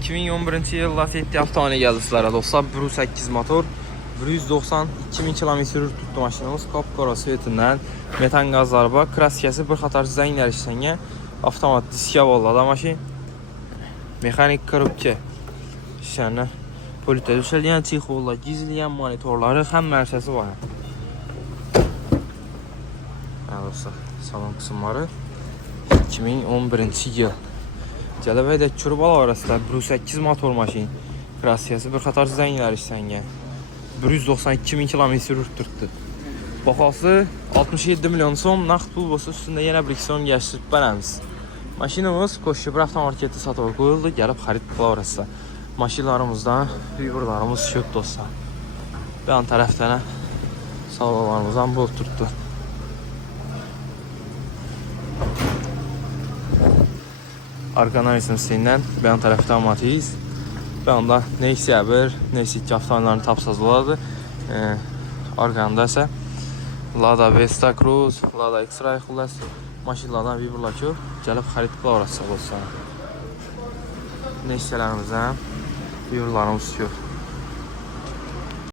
2011 yıl Lacetti avtomobili geldi sizlere dostlar. 1.8 motor. 192 bin kilometre tuttu maşinamız. Qapqara svetindən metan qazları var. Kraskası bir qatar zənglər işlənən. Avtomat diskə valladı maşın. Mexanik korobka işlənən. Politə düşələyən, çixollar, gizləyən monitorları, həm mərsəsi var. Dostlar, salon qısımları 2011 yıl. Cələbəydə Kürbala arasında 1.8 motor maşın. Kraskası bir qatar zənglər işlənən. 192 bin kilometre tuttu. Baxası 67 milyon son, naqd pul bosu üstündə yenə bir son gəşdirib bərəmiz. Maşinimiz Koşubra avtomarketdə satılıb qoyuldu, gəlib xarid pula orası. Maşinlarımızdan yuvarlarımız şöp dostlar. Bir an tərəfdən salonlarımızdan bol tutdu. Arkadan isimsindən bir an tərəfdən matiz. Bir anda neyse haber, neyse ki avtomobillərini tapsazladı. Arkamda ise Lada Vesta Cruz, Lada X-Ray xullas maşinlardan bir burlakı gəlib xarid pula orası olsa. Neysələrimizdən bir burlarımız yok.